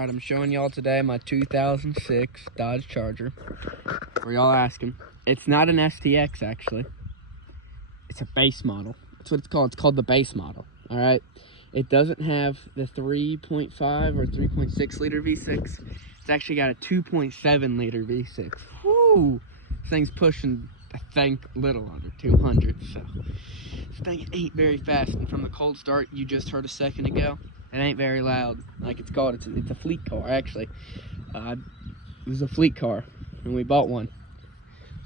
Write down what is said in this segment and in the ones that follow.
Alright, I'm showing y'all today my 2006 Dodge Charger. For y'all asking, it's not an STX actually. It's a base model. That's what it's called. It's called the base model. Alright? It doesn't have the 3.5 or 3.6 liter V6. It's actually got a 2.7 liter V6. Whoo! This thing's pushing, I think, a little under 200. So this thing ain't very fast. And from the cold start you just heard a second ago, it ain't very loud. Like it's called, it's a fleet car actually. It was a fleet car, and we bought one.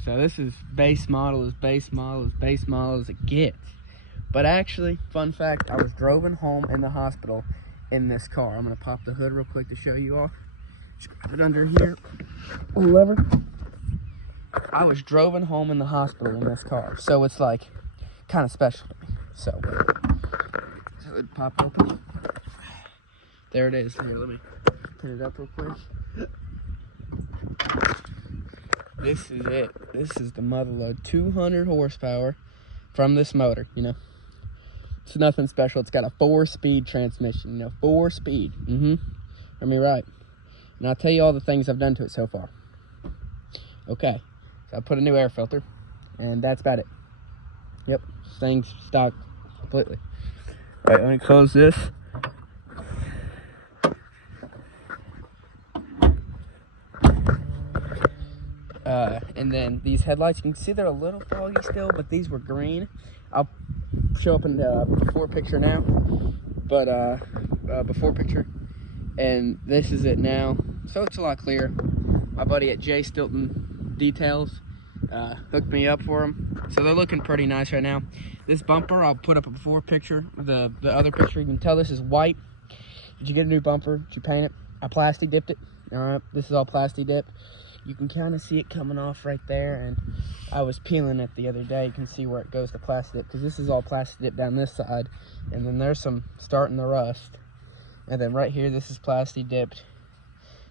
So this is base model, as base model, as base model as it gets. But actually, fun fact, I was driving home in the hospital in this car. I'm gonna pop the hood real quick to show you all. Just put it under here, lever. I was driving home in the hospital in this car, so it's like kind of special to me. So hood pop open. There it is. Here, let me put it up real quick. This is it. This is the mother load. 200 horsepower from this motor, you know. It's nothing special. It's got a 4-speed transmission, you know, 4-speed. I mean, right. And I'll tell you all the things I've done to it so far. Okay. So I put a new air filter, and that's about it. Yep. This thing's stock completely. All right, let me close this. And then these headlights, you can see they're a little foggy still, but these were green. I'll show up in the before picture now, but before picture, and this is it now, so it's a lot clearer. My buddy at J Stilton Details hooked me up for them, so they're looking pretty nice right now. This bumper, I'll put up a before picture. The other picture, you can tell this is white. Did you get a new bumper? Did you paint it? I plastic dipped it. All right, this is all plastic dip. You can kind of see it coming off right there, and I was peeling it the other day. You can see where it goes to plastic dip, because this is all plastic dip down this side, and then there's some starting to rust, and then right here this is plastic dipped,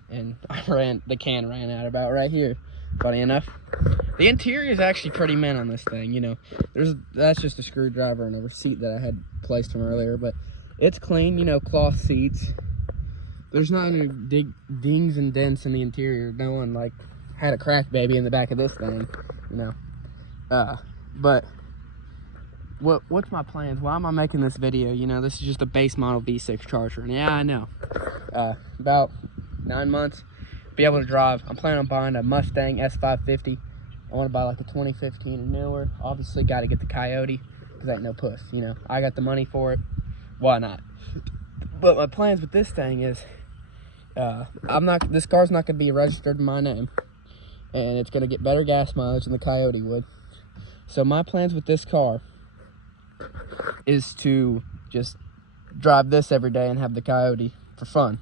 and the can ran out about right here. Funny enough, the interior is actually pretty mint on this thing. You know, that's just a screwdriver and a receipt that I had placed from earlier, but it's clean. You know, cloth seats. There's not any dings and dents in the interior. No one like had a crack baby in the back of this thing, you know. But what's my plans? Why am I making this video? You know, this is just a base model V6 Charger, and yeah, I know. About 9 months, be able to drive. I'm planning on buying a Mustang S550. I want to buy like a 2015 or newer. Obviously, got to get the Coyote, because ain't no puss. You know, I got the money for it. Why not? But my plans with this thing is, this car's not going to be registered in my name, and it's going to get better gas mileage than the Coyote would. So my plans with this car is to just drive this every day and have the Coyote for fun.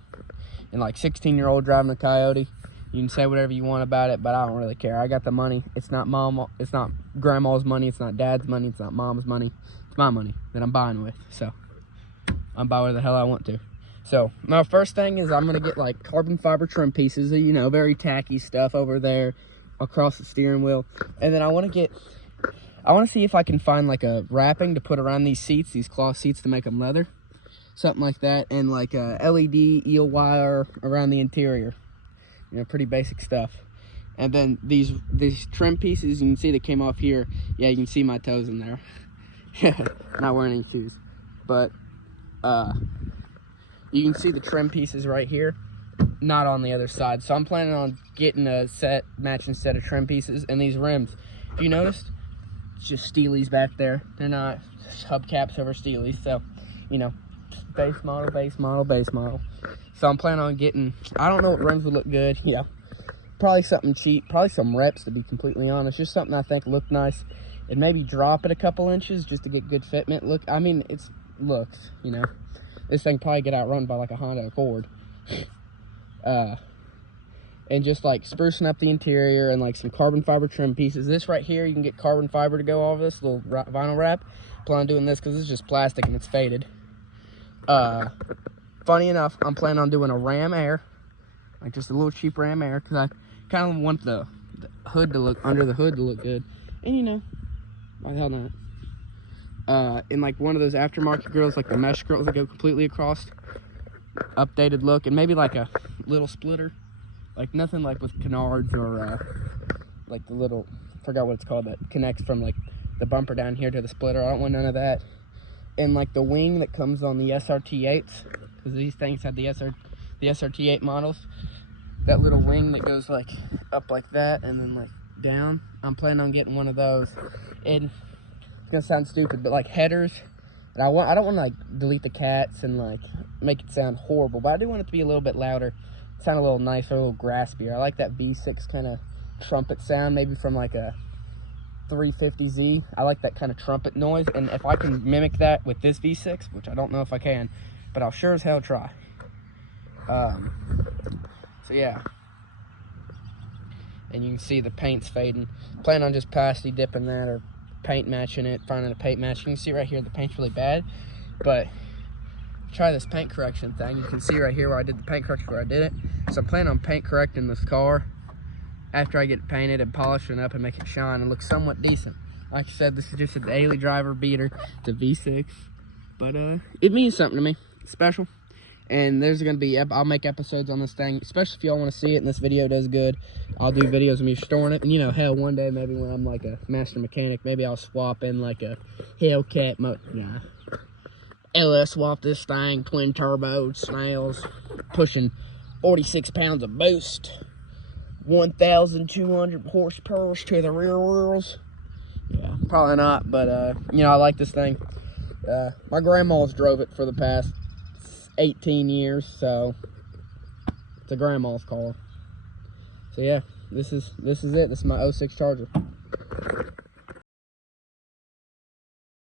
And like 16-year-old driving the Coyote, you can say whatever you want about it, but I don't really care. I got the money. It's not grandma's money. It's not dad's money. It's not mom's money. It's my money that I'm buying with. So I'm buying where the hell I want to. So my first thing is I'm gonna get like carbon fiber trim pieces, you know, very tacky stuff over there across the steering wheel, and then I want to see if I can find like a wrapping to put around these seats, these cloth seats, to make them leather, something like that, and like a LED eel wire around the interior. You know, pretty basic stuff. And then these trim pieces, you can see they came off here. Yeah, you can see my toes in there. Not wearing any shoes, but you can see the trim pieces right here, not on the other side. So I'm planning on getting a matching set of trim pieces. And these rims, if you noticed, it's just Steelies back there. They're not hubcaps over Steelies. So, you know, base model, base model, base model. So I'm planning on getting, I don't know what rims would look good. Yeah, probably something cheap, probably some reps, to be completely honest. Just something I think looked nice, and maybe drop it a couple inches just to get good fitment. Look, I mean, it's looks, you know. This thing probably get outrun by like a Honda Accord. And just like sprucing up the interior and like some carbon fiber trim pieces. This right here, you can get carbon fiber to go over this little vinyl wrap. Plan on doing this because it's just plastic and it's faded. Funny enough, I'm planning on doing a Ram Air, like just a little cheap Ram Air, because I kind of want the hood to look, under the hood to look good. And you know, why the hell not? In like one of those aftermarket grills, like the mesh grills that go completely across, updated look, and maybe like a little splitter. Like nothing like with canards or like the little, forgot what it's called, that connects from like the bumper down here to the splitter. I don't want none of that. And like the wing that comes on the SRT8s, because these things have the SRT8 models. That little wing that goes like up like that and then like down. I'm planning on getting one of those. And it's gonna sound stupid, but like headers. And I don't want to like delete the cats and like make it sound horrible, but I do want it to be a little bit louder, sound a little nicer, a little graspier. I like that V6 kind of trumpet sound, maybe from like a 350Z. I like that kind of trumpet noise, and if I can mimic that with this V6, which I don't know if I can, but I'll sure as hell try. So yeah, and you can see the paint's fading. Plan on just pasti dipping that or paint matching it, finding a paint match. You can see right here the paint's really bad, but try this paint correction thing. You can see right here where I did the paint correction, where I did it. So I'm planning on paint correcting this car after I get it painted and polishing it up and make it shine and look somewhat decent. Like I said, this is just a daily driver beater. It's a V6, but it means something to me. It's special. And there's gonna be, I'll make episodes on this thing, especially if y'all want to see it and this video does good. I'll do videos of me storing it. And you know, hell, one day maybe when I'm like a master mechanic, maybe I'll swap in like a Hellcat LS swap this thing, twin turbo, snails, pushing 46 pounds of boost, 1,200 horsepower to the rear wheels. Yeah, probably not, but you know, I like this thing. My grandma's drove it for the past 18 years, so it's a grandma's car. So yeah, this is it. This is my 06 Charger.